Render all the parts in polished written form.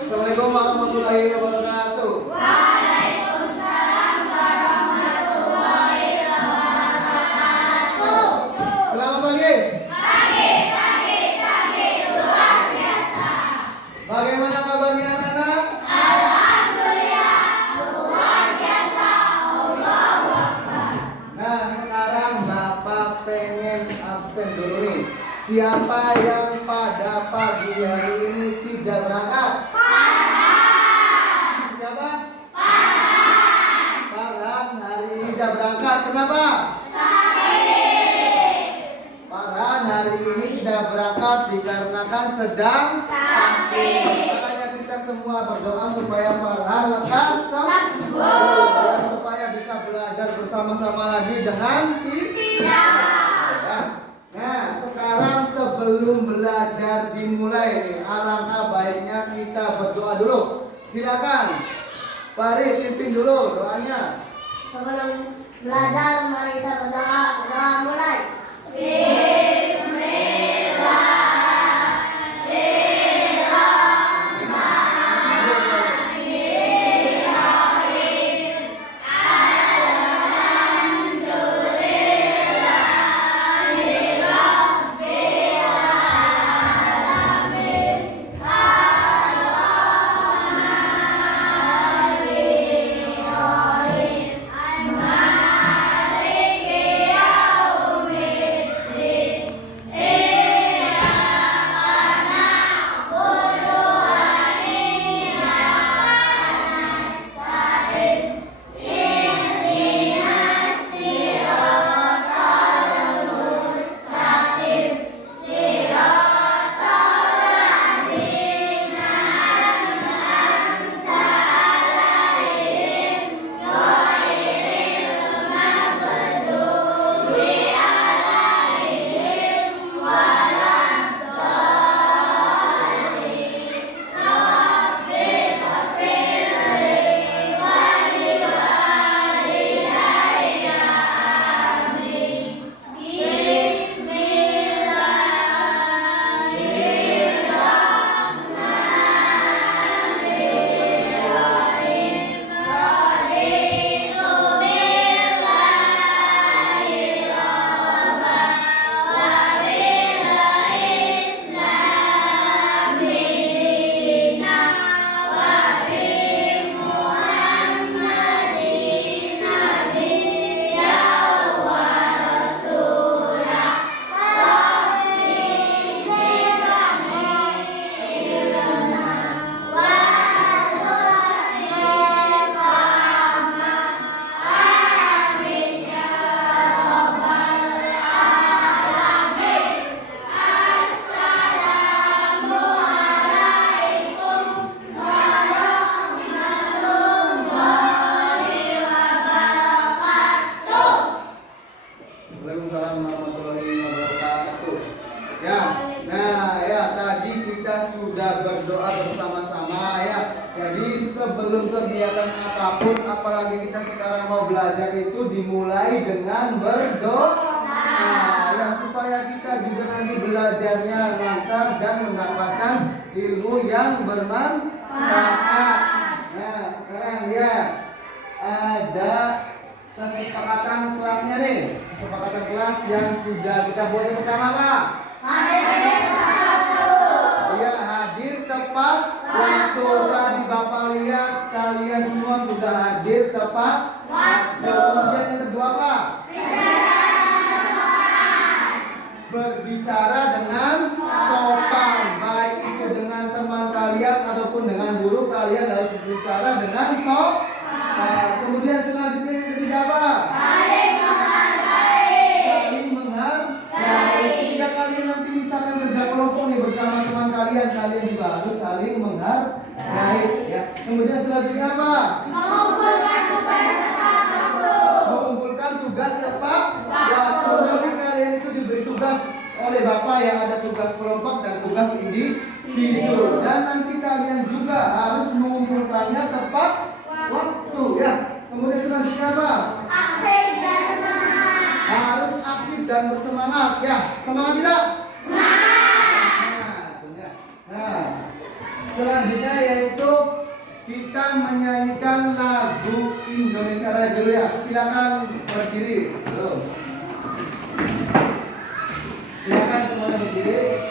Assalamualaikum warahmatullahi wabarakatuh. Waalaikumsalam warahmatullahi wabarakatuh. Selamat pagi. Pagi luar biasa. Bagaimana kabarnya anak-anak? Alhamdulillah luar biasa. Allahu Akbar. Nah, sekarang Bapak pengen absen dulu nih. Siapa yang pada pagi hari ini tidak berangkat? Siapa? Farhan hari ini tidak berangkat. Kenapa? Farhan hari ini tidak berangkat dikarenakan sedang Sakit. Makanya kita semua berdoa supaya Farhan lekas sembuh, supaya bisa belajar bersama-sama lagi dengan kita. Nah, sekarang sebelum belajar dimulai nih, alangkah baiknya kita berdoa dulu. Silakan, Farid pimpin dulu doanya. Sebelum belajar mari kita berdoa. Doa mulai. Waalaikumsalam warahmatullahi wabarakatuh. Ya, nah ya tadi kita sudah berdoa bersama-sama ya. Jadi sebelum kegiatan apapun, apalagi kita sekarang mau belajar itu dimulai dengan berdoa. Nah, ya supaya kita juga nanti belajarnya lancar dan mendapatkan ilmu yang bermanfaat. Nah, sekarang ya ada kesepakatan kelasnya nih. Kesepakatan kelas yang sudah kita buat yang pertama apa? Iya, hadir tepat waktu. Tadi Bapak lihat kalian semua sudah hadir tepat waktu. Kemudian yang kedua apa? Berbicara dengan sopan. Baik itu dengan teman kalian ataupun dengan guru, kalian harus berbicara dengan sopan. Kemudian selanjutnya yang ketiga apa? Saling menghargai. Ketika kalian nanti misalkan kerja kelompok nih bersama teman kalian, kalian juga harus saling menghargai ya. Kemudian selanjutnya apa? Mengumpulkan tugas tepat waktu. Nanti kalian itu diberi tugas oleh Bapak ya, ada tugas kelompok dan tugas individu. Dan nanti kalian juga harus mengumpulkannya tepat waktu ya. Kemudian selanjutnya apa? Harus aktif dan bersemangat ya. Semangat tidak? Semangat. Nah, selanjutnya yaitu kita menyanyikan lagu Indonesia Raya dulu ya. Silakan berdiri. Halo. Silakan semuanya berdiri.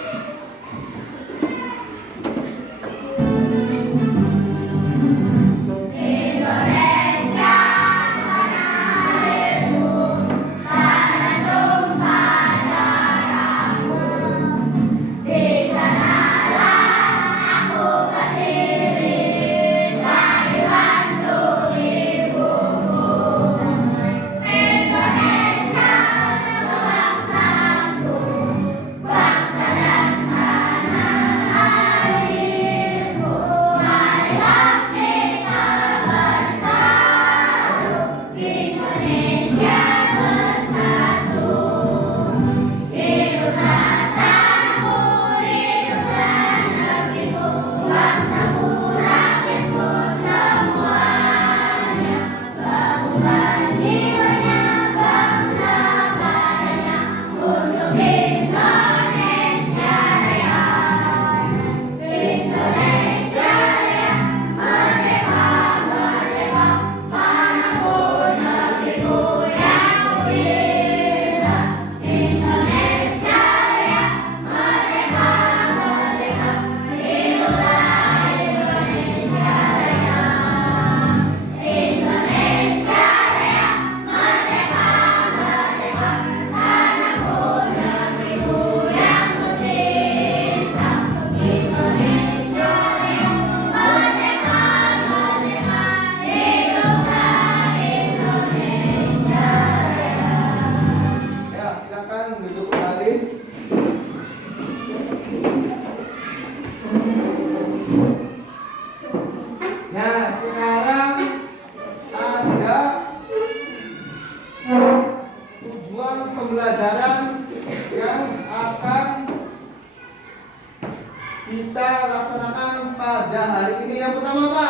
kita laksanakan pada hari ini. Yang pertama apa?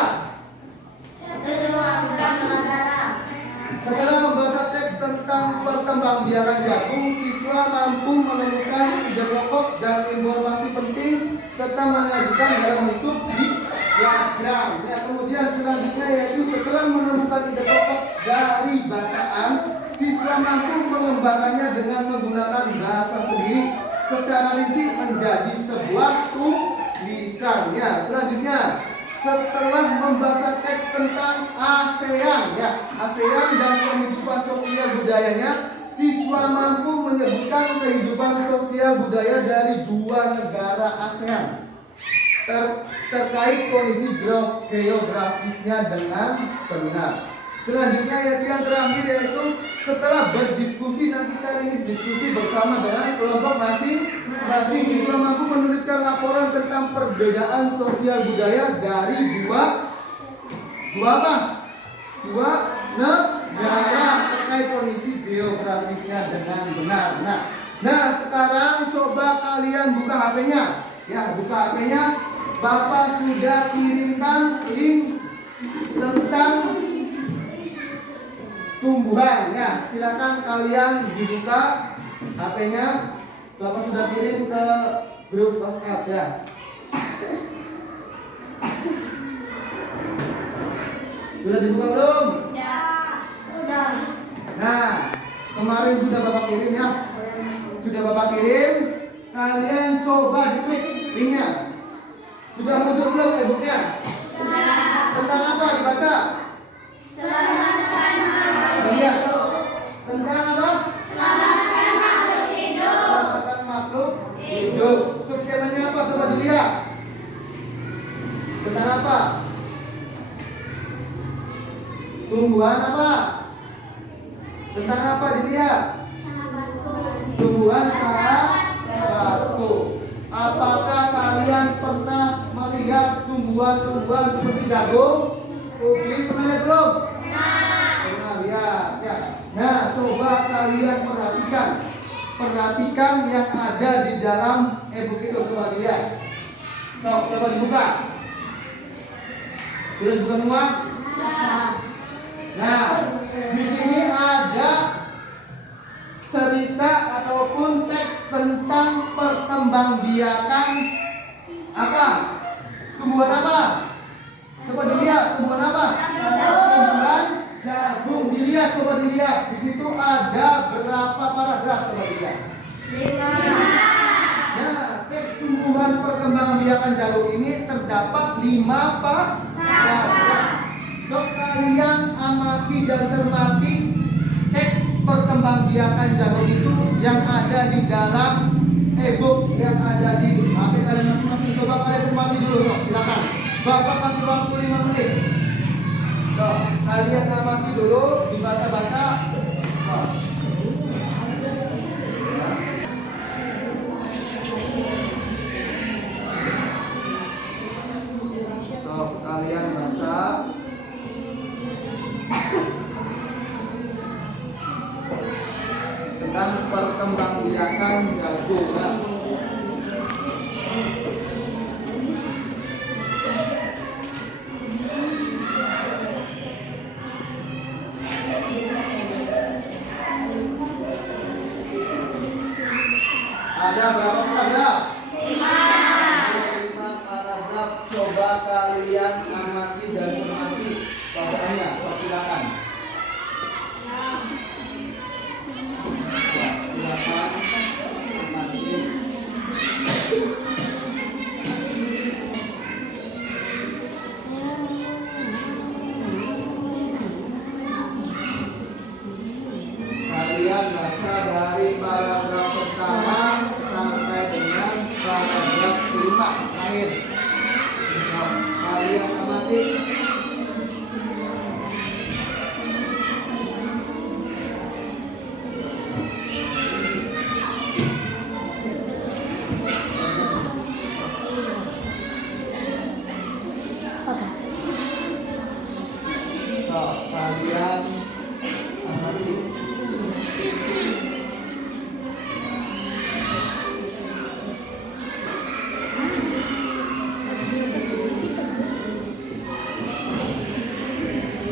Setelah membaca teks tentang perkembangbiakan jagung, siswa mampu menemukan ide pokok dan informasi penting serta mengajukan dalam bentuk diagram. Ya, kemudian selanjutnya yaitu setelah menemukan ide pokok dari bacaan, siswa mampu mengembangkannya dengan menggunakan bahasa sendiri secara rinci menjadi sebuah tulisan. Ya, selanjutnya setelah membaca teks tentang ASEAN, ya, ASEAN dan kehidupan sosial budayanya, siswa mampu menyebutkan kehidupan sosial budaya dari dua negara ASEAN terkait kondisi geografisnya dengan benar. Selanjutnya yaitu yang terakhir yaitu setelah berdiskusi, nanti kali ini diskusi bersama dengan kelompok masing-masing, siswa mampu menuliskan laporan tentang perbedaan sosial budaya dari dua negara terkait kondisi geografisnya dengan benar. Nah sekarang coba kalian buka HP-nya, ya, buka HP-nya. Bapak sudah kirimkan link tentang tumbuhan, ya, silakan kalian dibuka HP-nya. Bapak sudah kirim ke grup WhatsApp, ya. Sudah dibuka belum? Sudah. Nah, kemarin sudah Bapak kirim, ya. Sudah Bapak kirim, kalian coba diklik linknya. Sudah muncul belum e-booknya? Sudah. Tentang apa dibaca? Iya. Tentang apa? Selamatkan makhluk hidup. Selamatkan makhluk hidup. Subtemanya apa? Coba dilihat. Tentang apa? Tumbuhan apa? Tentang apa dilihat? Tumbuhan sahabatku. Apakah kalian pernah melihat tumbuhan-tumbuhan seperti jagung? Ubi pernah lihat belum? Pernah lihat, ya. Nah, coba kalian perhatikan yang ada di dalam e-book itu. Coba dilihat. Coba dibuka. Sudah dibuka semua? Nah, di sini ada cerita ataupun teks tentang perkembangbiakan apa? Tumbuhan tumbuhan apa? Coba dilihat, tumbuhan apa? Tumbuhan jagung. Dilihat, coba dilihat. Di situ ada berapa paragraf? Coba dilihat. 5. Nah, teks tumbuhan perkembangbiakan jagung ini terdapat 5 paragraf. So, kalian amati dan cermati teks perkembangbiakan jagung itu yang ada di dalam e-book yang ada di HP kalian masing-masing. Coba kalian cermati dulu, so, silakan. Bapak kasih waktu 5 menit. So, kalian amati dulu, dibaca-baca. So. Kalian baca tentang perkembangbiakan jagung. Nah. Ada berapa paragraf? 5 paragraf. Coba kalian amati dan cermati bacaannya. Silakan. Ya, silakan cermati. Kalian baca dari paragraf pertama sampai dengan paragraf kelima terakhir. Kalian amati. Kalian amati.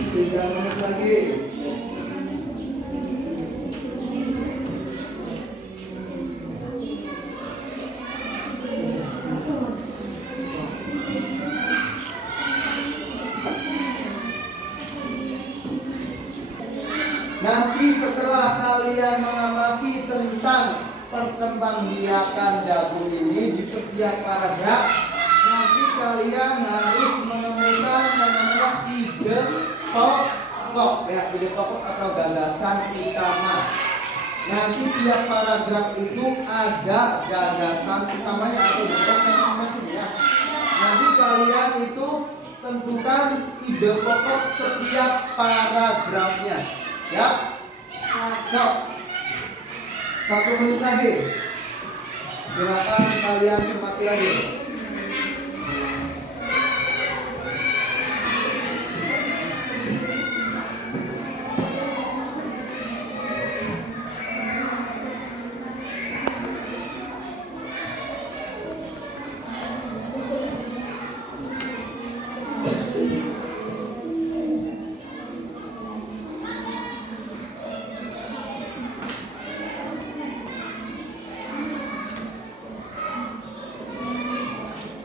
Tiga menit lagi. Nanti setelah kalian mengamati tentang perkembangbiakan jagung ini di setiap paragraf, nanti kalian harus menemukan yang namanya ide pokok, ya, ide pokok atau gagasan utama. Nanti tiap paragraf itu ada gagasan utamanya atau ide pokoknya masing-masing, ya. Nanti kalian itu tentukan ide pokok setiap paragrafnya. Ya, so 1 menit lagi. Silakan kalian cermati lagi.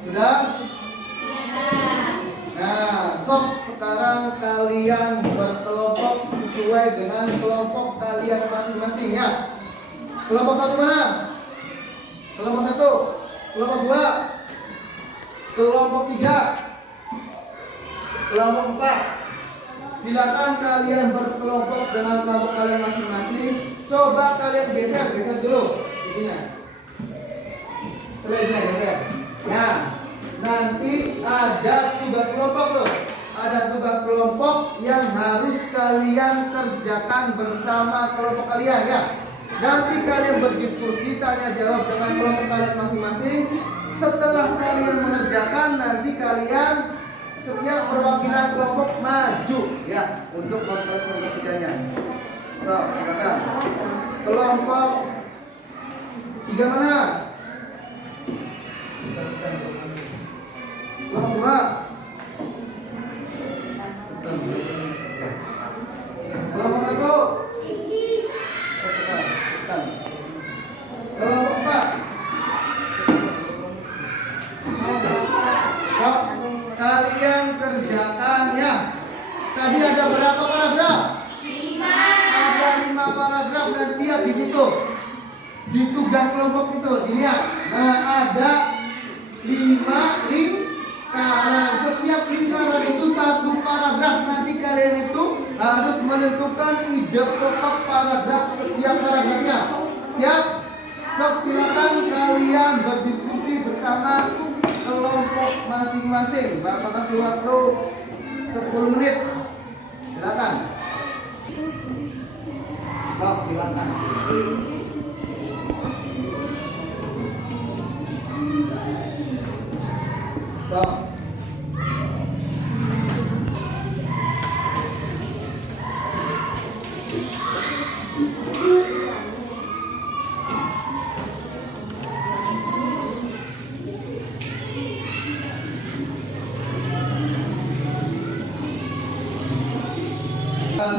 Sudah? Nah, sob, sekarang kalian berkelompok sesuai dengan kelompok kalian masing-masing, ya. Kelompok 1 mana? Kelompok 1, kelompok 2, kelompok 3, kelompok 4. Silakan kalian berkelompok dengan kelompok kalian masing-masing. Coba kalian geser dulu itunya. Slide-nya geser. Nah, nanti ada tugas kelompok loh. Ada tugas kelompok yang harus kalian kerjakan bersama kelompok kalian, ya. Nanti kalian berdiskusi, tanya jawab dengan kelompok kalian masing-masing. Setelah kalian mengerjakan, nanti kalian setiap perwakilan kelompok maju, ya, untuk mempresentasikannya. So, silakan. Kelompok 3 mana? Kelompok 2. Kelompok 1. Kelompok 4. kerjakan ya. Tadi ada berapa paragraf? 5. Ada 5 paragraf dan lihat di situ. Di tugas kelompok itu dilihat. Nah, ada 5 lingkaran. Setiap lingkaran itu 1 paragraf. Nanti kalian itu harus menentukan ide pokok paragraf setiap paragrafnya. Siap? Sok, silakan kalian berdiskusi bersama kelompok masing-masing. Bapak kasih waktu 10 menit. Silakan. Sok, silakan. Sok.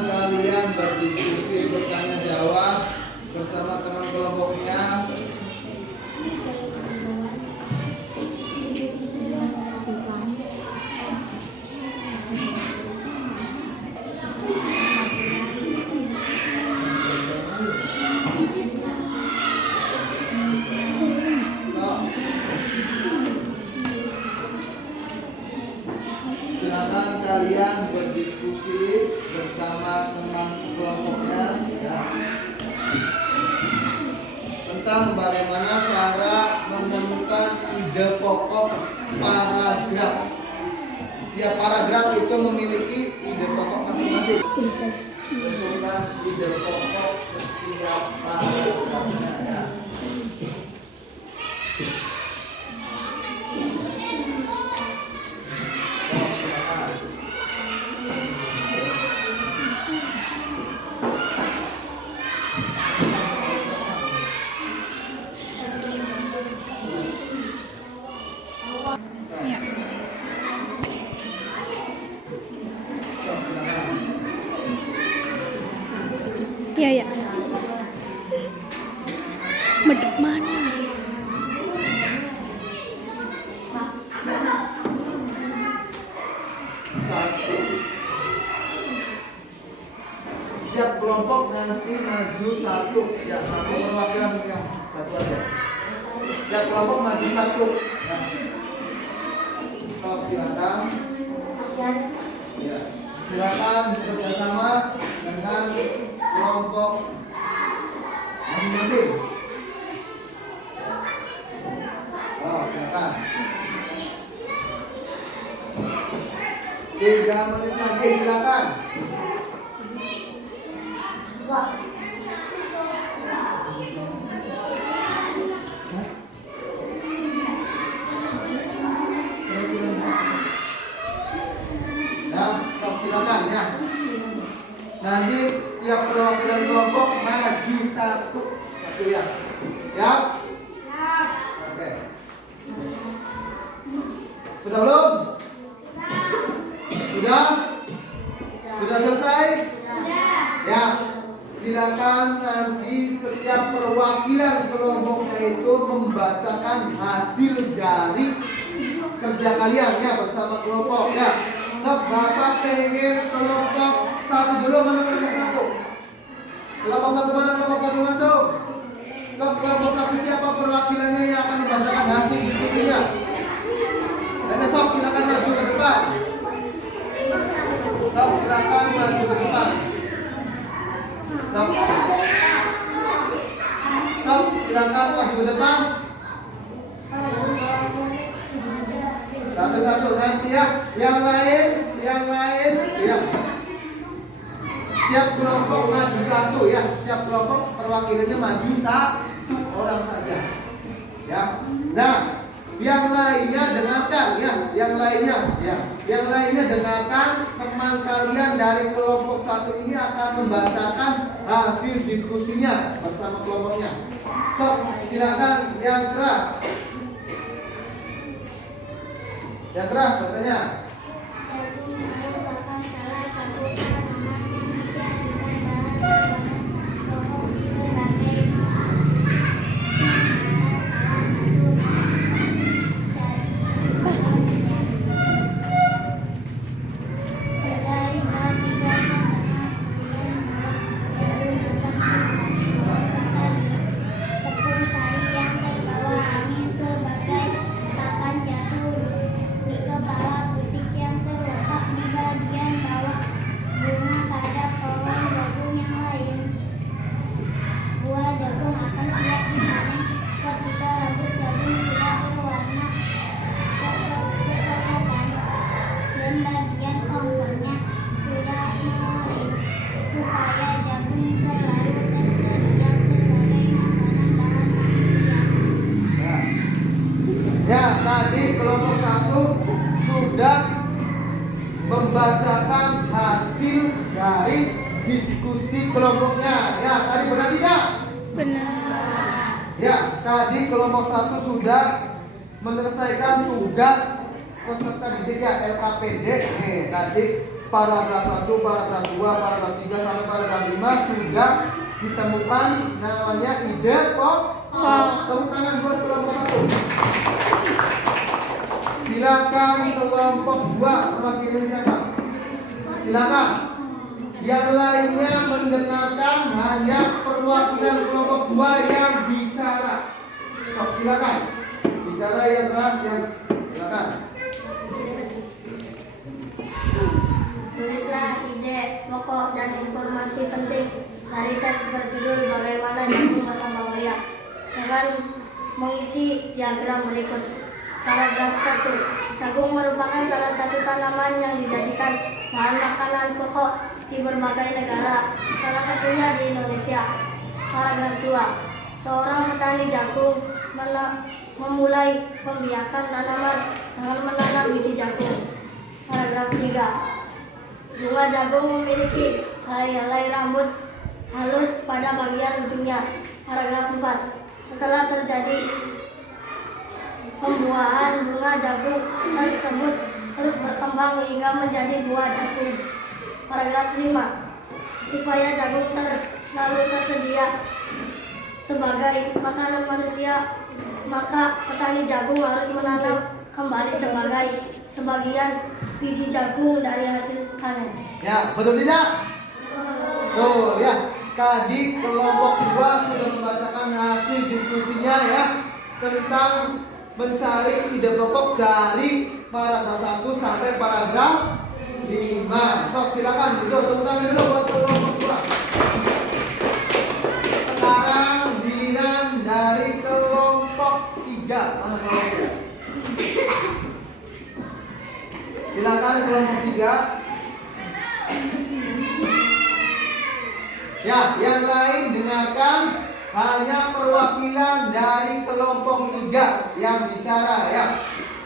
Kalian berdiskusi, bertanya jawab bersama teman kelompoknya. Silakan kalian berdiskusi bersama teman sekelompoknya ya, tentang bagaimana cara menemukan ide pokok paragraf. Setiap paragraf itu memiliki ide pokok masing-masing. Tentukan ide pokok setiap paragrafnya ya. Iya, ya. Medep mana? Setiap kelompok nanti maju 1 ya, 1 perwakilan yang 1 aja. Setiap kelompok maju 1 ya. Sok, silakan. Ya, silakan bekerjasama dengan kelompok masing-masing. Oh, silakan. 3 menit lagi, silakan. Ya, sok, silakan ya. Nanti setiap perwakilan kelompok maju 1 ya. Siap? Oke. Sudah belum? Sudah? Sudah selesai? Ya. Silakan nanti setiap perwakilan kelompoknya itu membacakan hasil dari kerja kalian ya bersama kelompok ya. Sok, Bapak pengen kelompok 1 dulu, mana kelompok 1? Kelompok 1 mana, kelompok 1 maju. Sok, kelompok 1 siapa perwakilannya yang akan membacakan hasil diskusinya? Dan sok, silakan maju ke depan. Sok, silakan maju ke depan. Sok, sok, silakan maju ke depan. Satu-satu nanti ya. Yang lain ya. Setiap kelompok maju 1 ya. Setiap kelompok perwakilannya maju 1 orang saja. Ya. Nah, yang lainnya dengarkan ya. Yang lainnya dengarkan. Teman kalian dari kelompok 1 ini akan membacakan hasil diskusinya bersama kelompoknya. Sok, silakan yang keras. Yang keras katanya. membacakan hasil dari diskusi kelompoknya. Ya, tadi benar tidak? Benar. Ya, tadi kelompok 1 sudah menyelesaikan tugas peserta didik ya, LKPD. Tadi paragraf 1, paragraf 2, paragraf 3 sampai paragraf 5 sudah ditemukan namanya ide pokok. Tepuk tangan buat kelompok 1. Silakan kelompok 2 mewakili siapa? Silakan. Yang lainnya mendengarkan, hanya perwakilan kelompok 2 yang bicara. Silakan. Bicara yang keras, yang silakan. Tulislah ide pokok dan informasi penting dari teks berjudul bagaimana jagung berkembang biak dengan mengisi diagram berikut. Paragraf 1. Jagung merupakan salah satu tanaman yang dijadikan bahan makanan pokok di berbagai negara, salah satunya di Indonesia. Paragraf 2. Seorang petani jagung memulai pembiakan tanaman dengan menanam biji jagung. Paragraf 3. Bunga jagung memiliki helai-helai rambut halus pada bagian ujungnya. Paragraf 4. Setelah terjadi pembuahan, bunga jagung tersebut terus berkembang hingga menjadi buah jagung. Paragraf 5. Supaya jagung selalu tersedia sebagai makanan manusia, maka petani jagung harus menanam kembali sebagian biji jagung dari hasil panen. Ya, betul tidak? Tuh ya, tadi kelompok 2 sudah membacakan hasil diskusinya ya tentang mencari ide pokok dari paragraf 1 sampai paragraf 5. Sok silakan duduk, tepuk tangan dulu buat kelompok 2. Sekarang giliran dari kelompok 3. Mana kelompok 3? Silakan kelompok 3. Ya, yang lain dengarkan, hanya perwakilan dari kelompok 3 yang bicara ya.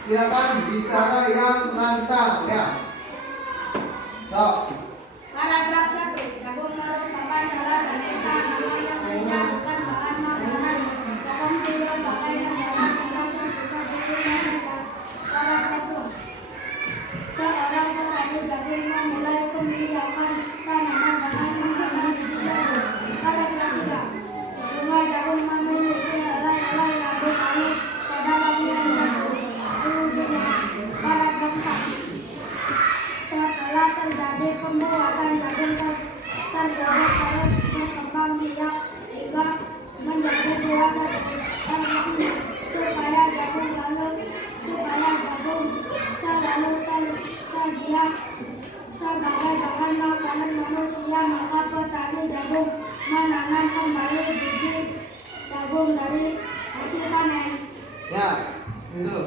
Silakan bicara yang lantang ya. So. Paragraf 1. Jagung merupakan salah satu tanaman yang dijadikan bahan makanan. Jagung tidak pakai negara termasuk juga di Indonesia. Paragraf 2. Seorang petani jagung memulai pembiakan tanaman dengan menanam biji jagung. Paragraf 3. Bunga jagung memiliki helai-helai rambut halus pada bagian ujungnya. Paragraf 4. Setelah terjadi pembuahan, jagung tersebut harus berkembang biak hingga menjadi buah jagung. Supaya jagung selalu tersedia sebagai bahan makanan manusia, maka petani jagung menanam kembali biji jagung dari hasil panen. Ya, ini dulu.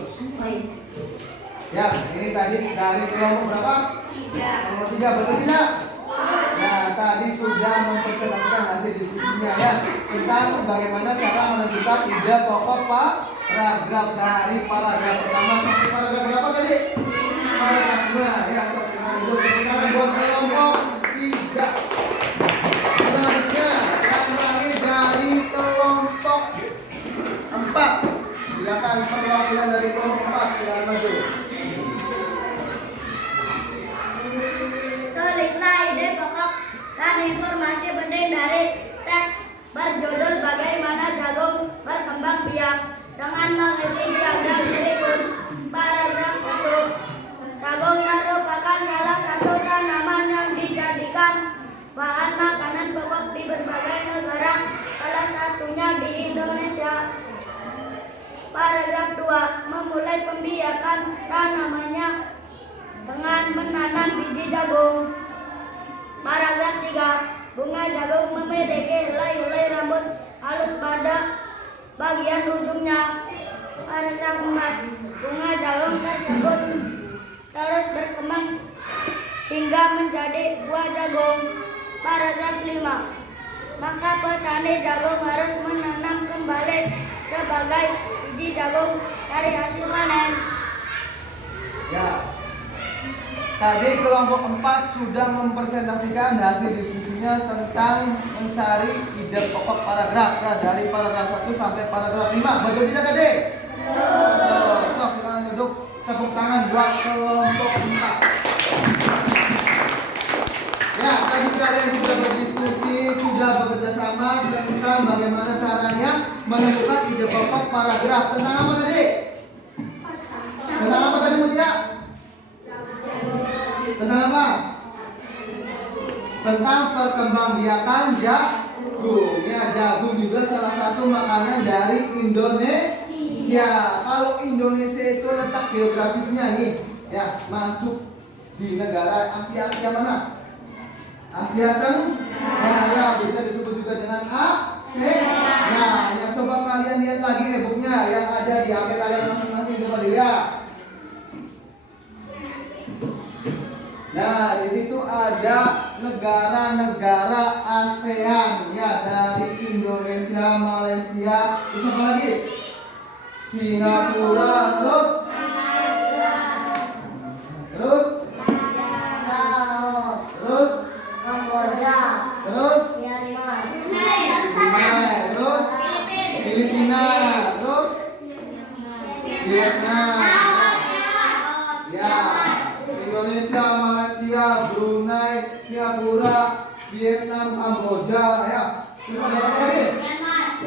Ya, ini tadi dari kelompok berapa? 3. Kelompok 3, betul tidak? Nah, tadi sudah mempresentasikan hasil diskusinya ya tentang bagaimana cara menentukan ide pokok paragraf dari paragraf pertama sampai paragraf berapa tadi? Paragraf 5 ya. Sekarang buat kelompok 3. Selanjutnya yang terakhir dari kelompok 4. Silakan perwakilan dari kelompok 4 silakan maju. Tulislah ide pokok dan informasi penting dari teks berjudul bagaimana jagung berkembang biak dengan mengisi diagram berikut. Paragraf 1. Jagung merupakan salah satu tanaman yang dijadikan bahan makanan pokok di berbagai negara, salah satunya di Indonesia. Paragraf 2. Memulai pembiakan tanamannya dengan menanam biji jagung. Paragraf 3. Bunga jagung memiliki helai-helai rambut halus pada bagian ujungnya. Paragraf 4. Bunga jagung tersebut terus berkembang hingga menjadi buah jagung. Paragraf 5. Maka petani jagung harus menanam kembali sebagai biji jagung dari hasil panen. Ya. Tadi kelompok 4 sudah mempresentasikan hasil diskusinya tentang mencari ide pokok paragraf ya, dari paragraf 1 sampai paragraf 5. Betul tidak adik? Betul. So, silakan duduk. Tepuk tangan buat kelompok 4. Ya, tadi kalian sudah berdiskusi, sudah bekerja sama tentang bagaimana caranya menentukan ide pokok paragraf. Tentang apa tadi? Tentang apa tadi Mutia? Tentang apa? Tentang perkembangbiakan jagung. Ya, jagung juga salah satu makanan dari Indonesia. Kalau Indonesia itu letak geografisnya nih, ya, masuk di negara Asia mana? Asia Tenggara. Ya, bisa disebut juga dengan ASEAN. Nah, ya, coba kalian lihat lagi e-booknya yang ada di HP kalian masing-masing, coba dilihat. Nah, di situ ada negara-negara ASEAN ya, dari Indonesia, Malaysia, terus apa lagi? Singapura, terus Kamboja, terus Myanmar, Brunei, terus Filipina, terus Vietnam. Ya, Indonesia, Malaysia, Brunei, Singapura, Vietnam, Kamboja, ya. Terus ada apa lagi?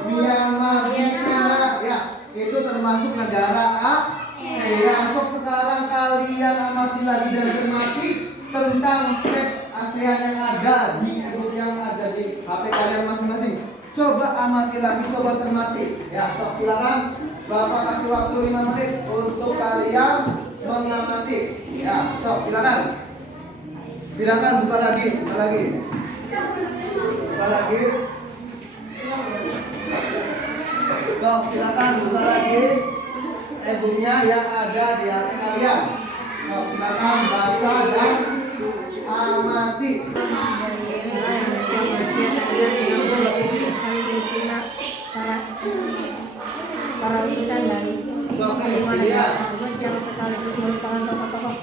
Myanmar, Filipina, ya. Itu termasuk negara ASEAN. Sok sekarang kalian amati lagi dan cermati tentang teks ASEAN yang ada di e-book yang ada di HP kalian masing-masing. Coba amati lagi, coba cermati. Ya, sok silakan. Bapak kasih waktu 5 menit untuk kalian mengamati. Ya, sok silakan. Silakan buka lagi, buka lagi. Buka lagi. Sok silakan buka lagi e-booknya yang ada di HP kalian. Sok silakan baca dan amati. para utusan dari Iya. yang sekaligus merupakan tokoh-tokoh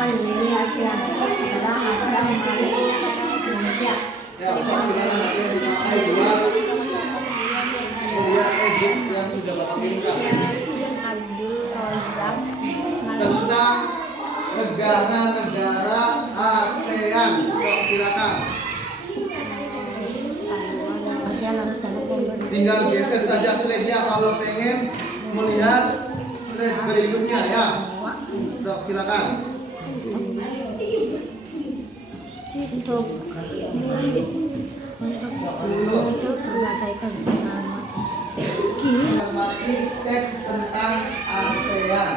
pendiri Asia adalah Adam Malik Indonesia. Ya, sok silakan nanti dipakai buat lihat e-book yang sudah Bapak kirimkan Abdul Razak tentang negara-negara ASEAN. Sok silakan. ASEAN harus dapat pembentuk. Tinggal geser saja slide-nya kalau pengen melihat slide berikutnya ya. Sok silakan. Untuk mengatakan sesama. Cermati teks tentang ASEAN. Ya.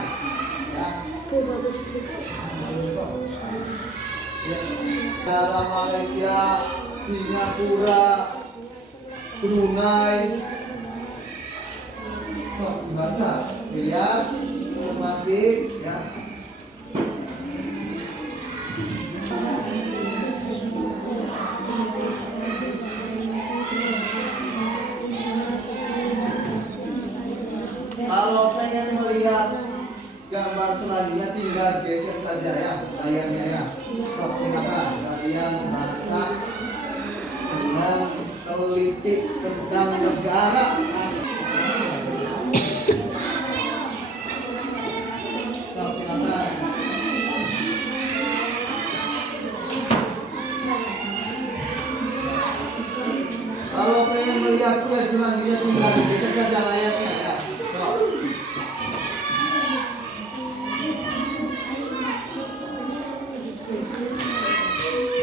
Negara Malaysia, Singapura, Brunei. Sok dibaca, dilihat, cermati ya. Kalau pengen melihat gambar selanjutnya tinggal geser saja ya layarnya ya. Sok silakan kalian baca dengan teliti tentang negara Sok silakan. Kalau pengen melihat slide selanjutnya tinggal geser saja layarnya ya. Sok.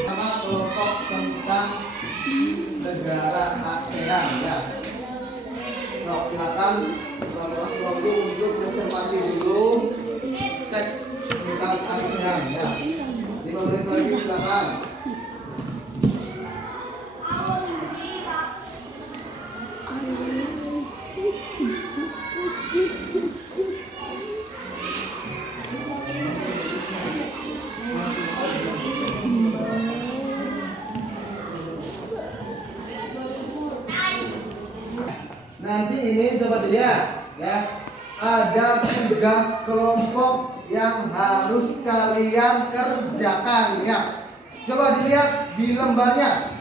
Sama kelompok tentang negara ASEAN ya. Sok silakan Bapak kasih waktu untuk mencermati dulu teks tentang ASEAN ya. 5 menit lagi silakan. Nanti ini coba dilihat ya. Ada tugas kelompok yang harus kalian kerjakan ya. Coba dilihat di lembarnya.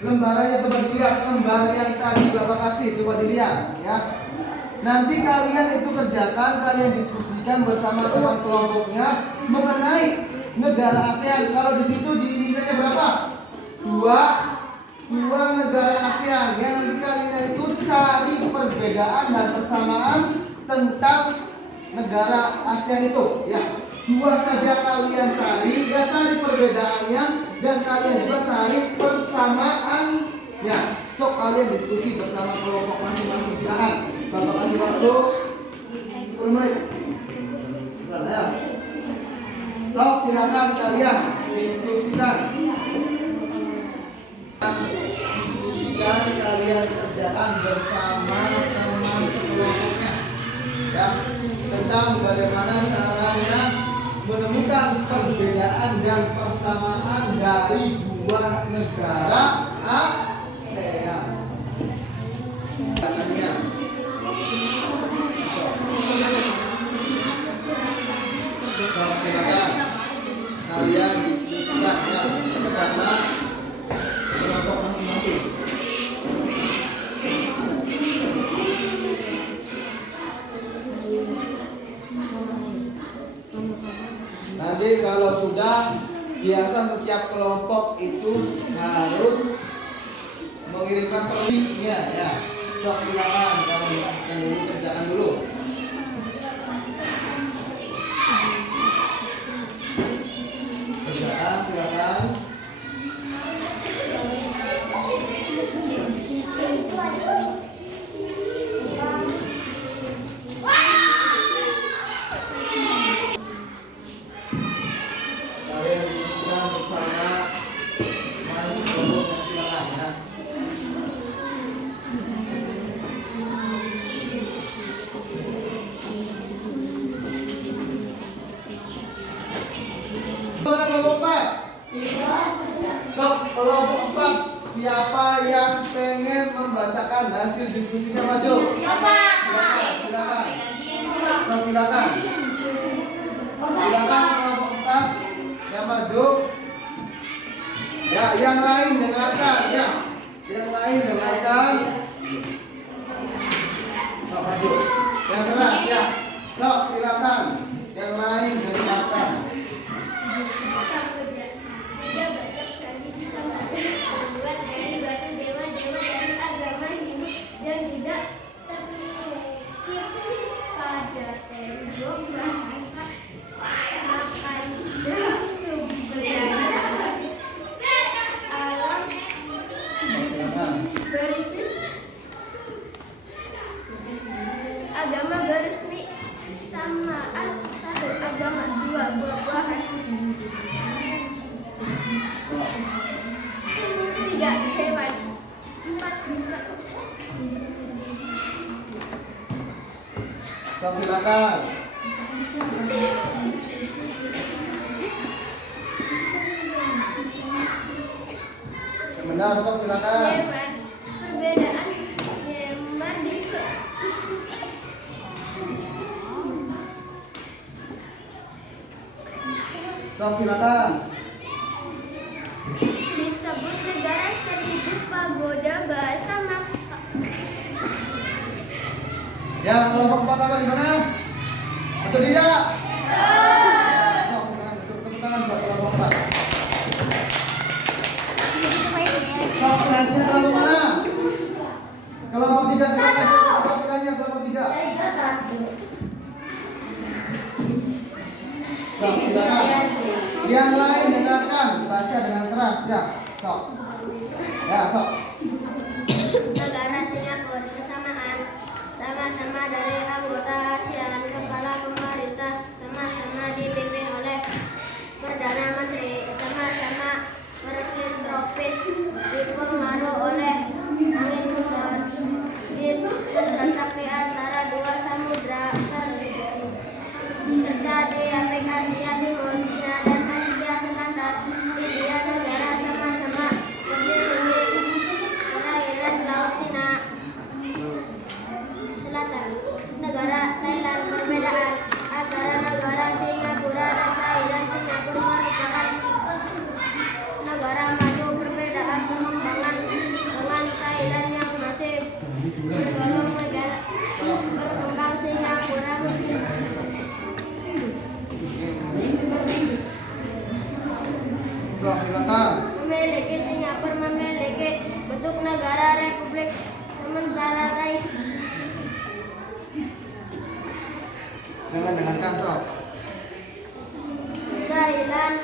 Lembarannya coba dilihat, lembar yang tadi Bapak kasih, coba dilihat ya. Nanti kalian itu kerjakan, kalian diskusikan bersama teman kelompoknya mengenai negara ASEAN. Kalau di situ dinilainya berapa? Dua negara ASEAN. Ya, nanti kalian itu cari perbedaan dan persamaan tentang negara ASEAN itu ya. Dua saja kalian cari, ya cari perbedaannya dan kalian juga cari persamaannya. So kalian diskusi bersama kelompok masing-masing. Silakan. Bapak kasih waktu 10 menit. Ya. So silakan kalian diskusikan. Diskusikan, kalian kerjakan bersama teman kelompoknya. Ya, tentang bagaimana caranya menemukan perbedaan dan persamaan dari dua negara ASEAN. Katanya. So, silakan kalian diskusikan ya bersama kelompok masing-masing. Nanti kalau sudah, biasa setiap kelompok itu harus mengirimkan linknya ya. Sok silakan kalau diskusikan dulu, kerjakan dulu. Kerjakan silakan. Kalian diskusikan bersama masing-masing kelompok, silakan ya. Kelompok 4. Sok, kelompok 4. Siapa yang pengen membacakan hasil diskusinya maju? Silakan, silakan. So, silakan. Silakan kelompok 4 yang maju. Ya, yang lain dengarkan ya. Yang lain dengarkan. Sok, maju. Yang keras ya. Sok, silakan. Yang lain dengarkan. Agama beresmi samaan, 1 agama, 2 buah-buahan, 3 hewan, 4 bisa. Sok, silakan. Yang benar, sok silakan. Yemen, perbedaan Yemen di Sok, silakan. disebut negara 1000 pagoda bahasa Maka. Ya, kelompok 4 apa gimana? Atau tidak? Sok, silakan. Tepuk tangan buat kelompok 4. Sok, selanjutnya kelompok mana? Kelompok 3 silakan. Kelompok pilihannya kelompok 3. Sok, silakan. Yang lain dengarkan, baca dengan keras ya. Sok. Ya, sok. Negara Singapura bersamaan, sama-sama dari anggota ASEAN, kepala pemerintah sama-sama dipimpin oleh Perdana Menteri, sama-sama berfilantropis, dipengaruhi oleh angin muson, terletak di antara dua samudra, serta di Afrika, Asia Timur, Cina, dan Asia Selatan. India negara sama-sama berdiri di perairan Laut Cina Selatan. Negara Thailand So, silakan. Memiliki Singapura memiliki bentuk negara republik sementara Jangan dengarkan, Sob. Thailand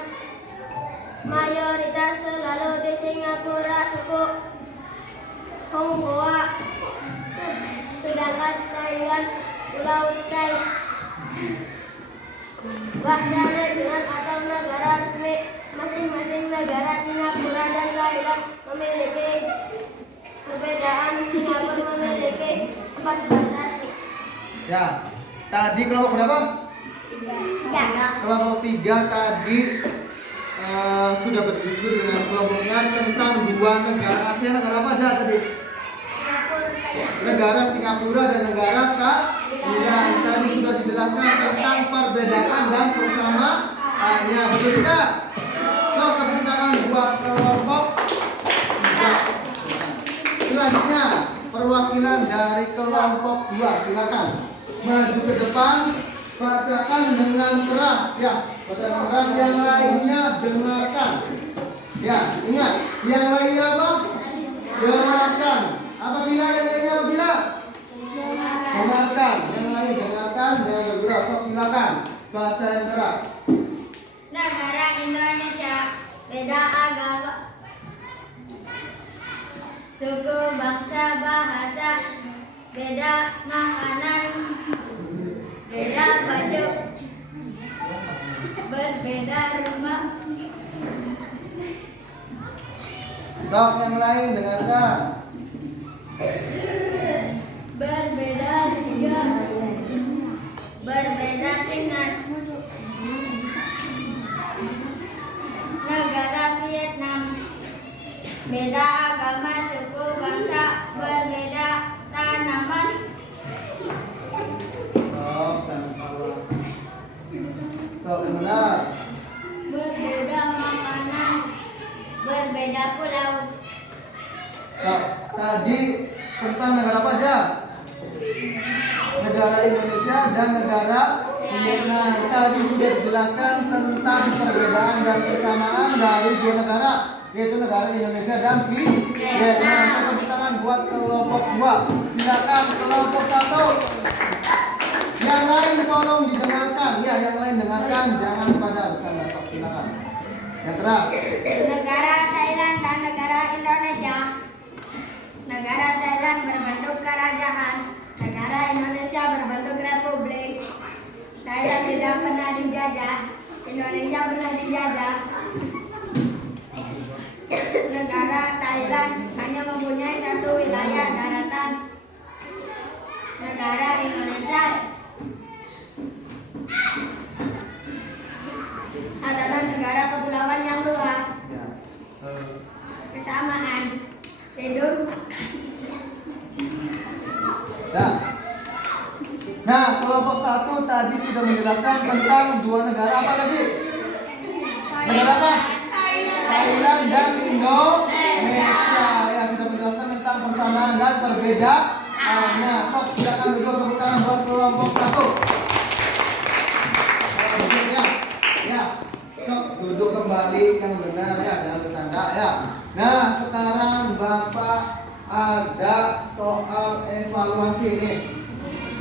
mayoritas selalu di Singapura suku Honghoa, sedangkan Thailand Pulau Thai. Bahasa regional atau negara resmi masing-masing negara Singapura dan Thailand memiliki perbedaan. Singapura memiliki 4 bahasa. Ya, tadi kelompok berapa? 3. Kelompok 3 tadi sudah berdiskusi dengan kelompoknya tentang 2 negara ASEAN. Negara apa aja tadi? Negara Singapura dan negara Thailand. Tadi sudah dijelaskan tentang perbedaan dan persamaannya. Betul tidak? So, tepuk tangan buat kelompok 3. Selanjutnya perwakilan dari kelompok 2, silakan maju ke depan, bacakan dengan keras ya. Bacakan dengan keras, yang lainnya dengarkan. Ya, ingat, yang lainnya apa? Dengarkan. Apabila yang lainnya apabila? Dengarkan. Yang lain dengarkan dan bergerak. Sok, silakan baca yang keras. Negara Indonesia beda agama, suku, bangsa, bahasa, beda makanan, beda baju, berbeda rumah. Sok, yang lain dengarkan. Berbeda juga, berbeda sinas. Negara Vietnam beda agama, suku, bangsa, berbeda tanaman. Sok, jangan salah. Sok, yang benar. Berbeda makanan, berbeda pulau. Sok, tadi tentang negara apa aja? Negara Indonesia dan negara Vietnam. Tadi sudah dijelaskan tentang perbedaan dan persamaan dari 2 negara, yaitu negara Indonesia dan Vietnam. Tepuk tangan buat kelompok 2. Silakan kelompok 1. Yang lain tolong didengarkan. Ya, yang lain dengarkan, jangan pada bercanda. Sok, silakan. Yang keras. Negara Thailand dan negara Indonesia. Negara Thailand berbentuk kerajaan, negara Indonesia berbentuk republik. Thailand tidak pernah dijajah, Indonesia pernah dijajah. Negara Thailand hanya mempunyai 1 wilayah daratan. Negara Indonesia adalah negara kepulauan yang luas. Kesamaan tidur. Nah, kelompok 1 tadi sudah menjelaskan tentang 2 negara apa tadi? Negara apa? Thailand dan Indonesia. Ya, sudah menjelaskan tentang persamaan dan perbedaannya. Sok, silakan duduk, tepuk tangan buat kelompok 1. Ya, sok duduk kembali yang benar ya, jangan bercanda ya. Nah, sekarang Bapak ada soal evaluasi ini.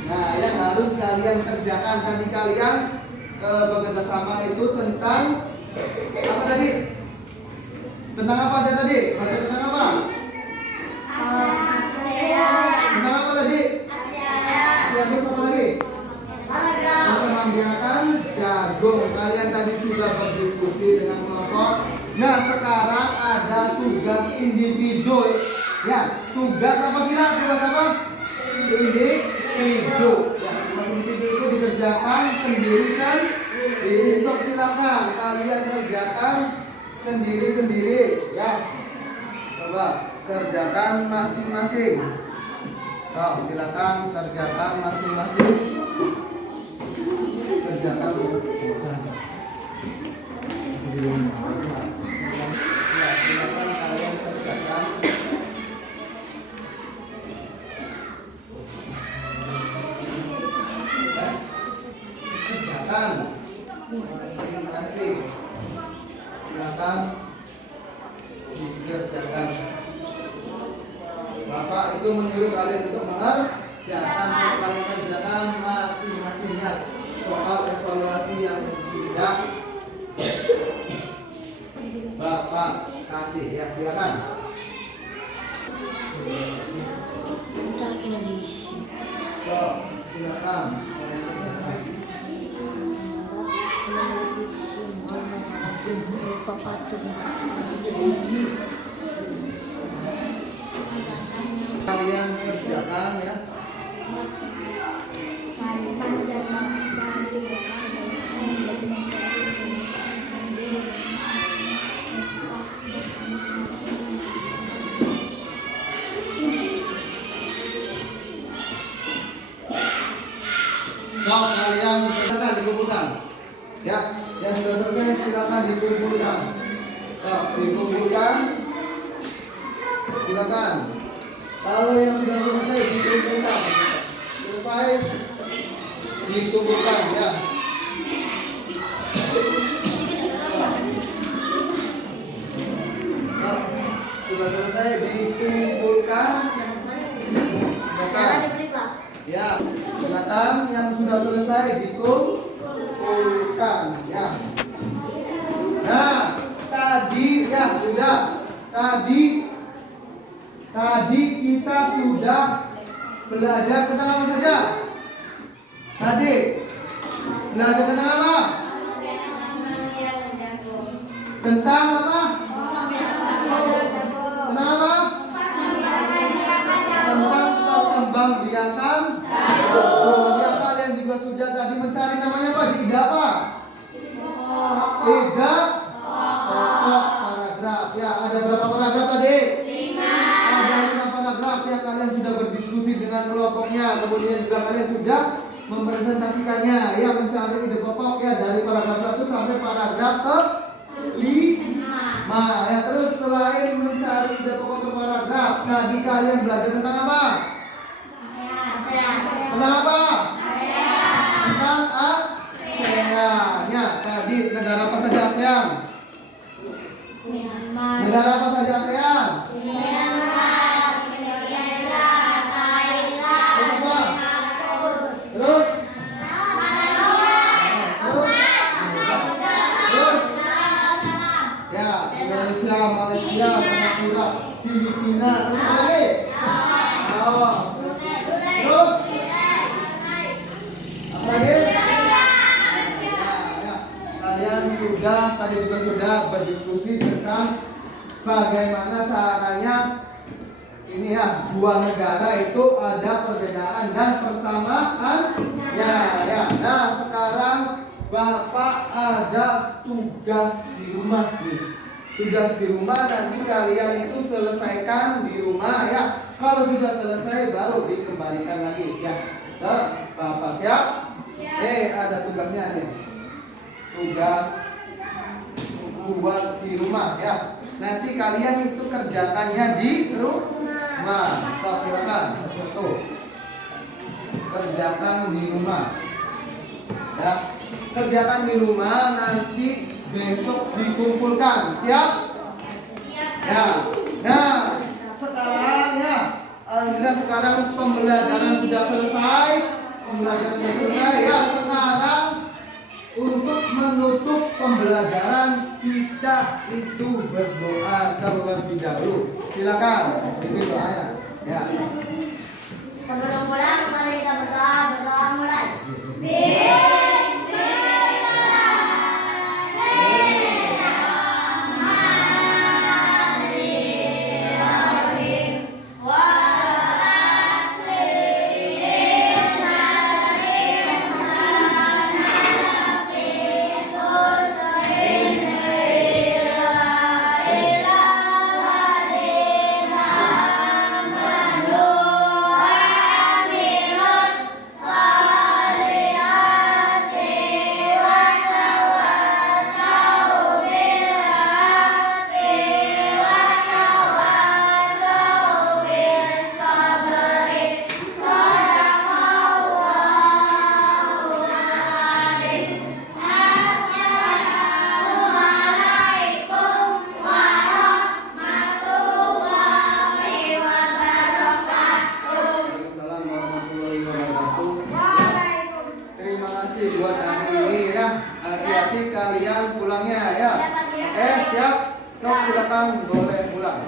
Nah, yang harus kalian kerjakan tadi, kalian bekerja sama itu tentang apa tadi? Tentang apa aja tadi? Baca tentang apa? Tentang apa tadi? Yang sama lagi? Membiarkan jagung. Kalian tadi sudah berdiskusi dengan kelompok. Nah, sekarang ada tugas individu. Ya, tugas apa sih lah? Tugas apa? Individu. Ya, tugas individu itu dikerjakan sendiri-sendiri. Sok, silakan kalian kerjakan sendiri-sendiri. Ya, coba kerjakan masing-masing. Sok, silakan kerjakan masing-masing. Kerjakan. Ya, silakan kalian kerjakan. Kerjakan masing-masing. Silakan akan dikerjakan. Bapak itu menyuruh kalian untuk mengerjakan, kalian kerjakan masing-masingnya soal evaluasi yang sudah Bapak kasih ya, silakan. So, silakan. Kalian kerjakan ya. Kalau kalian silakan dikumpulkan. Ya, yang sudah selesai silakan dikumpulkan. Dikumpulkan. Silakan. Kalau yang sudah selesai dikumpulkan. Selesai dikumpulkan ya. Sudah selesai dikumpulkan. Silakan. Ya, silakan yang sudah selesai dikumpulkan ya. Nah, tadi ya sudah. Tadi kita sudah belajar tentang apa saja? Tadi belajar tentang apa? Tentang apa? Tentang apa? Tentang perkembangbiakan. Ya, kalian juga sudah tadi mencari namanya apa? Tidak apa? Tidak pokok paragraf. Ya, ada berapa paragraf tadi? 5. Ada 5 paragraf yang kalian sudah berdiskusi dengan kelompoknya. Kemudian juga kalian sudah mempresentasikannya. Ya, mencari ide pokok ya dari paragraf 1 sampai paragraf ke 5. Ya, terus selain mencari ide pokok ke paragraf, tadi kalian belajar tentang apa? Kenapa? Tentang ASEAN. Ya, tadi negara apa saja ASEAN? Negara apa saja ASEAN? Terus? Ya, Indonesia, Malaysia, Singapura, Filipina, terus apa lagi? Terus? Apa lagi? Ya. Kalian sudah, tadi juga sudah berdiskusi tentang bagaimana caranya ini ya, dua negara itu ada perbedaan dan persamaan. Ya. Nah, sekarang Bapak ada tugas di rumah nih. Tugas di rumah nanti kalian itu selesaikan di rumah ya. Kalau sudah selesai baru dikembalikan lagi ya. Bapak siap? Ada tugasnya nih. Tugas buat di rumah ya. Nanti kalian itu kerjakannya di rumah. So, silakan. Tuh. Kerjakan di rumah. Ya. Kerjakan di rumah, nanti besok dikumpulkan. Siap? Ya. Nah, sekarang ya, alhamdulillah sekarang pembelajaran sudah selesai. Ya, sekarang untuk menutup pembelajaran kita itu berdoa terlebih dahulu. Silakan. Ini doanya. Ya. Sebelum pulang, mari kita berdoa mulai. terima kasih buat hari ini ya. Hati-hati kalian pulangnya ya. Oke, siap? Sok silakan boleh pulang.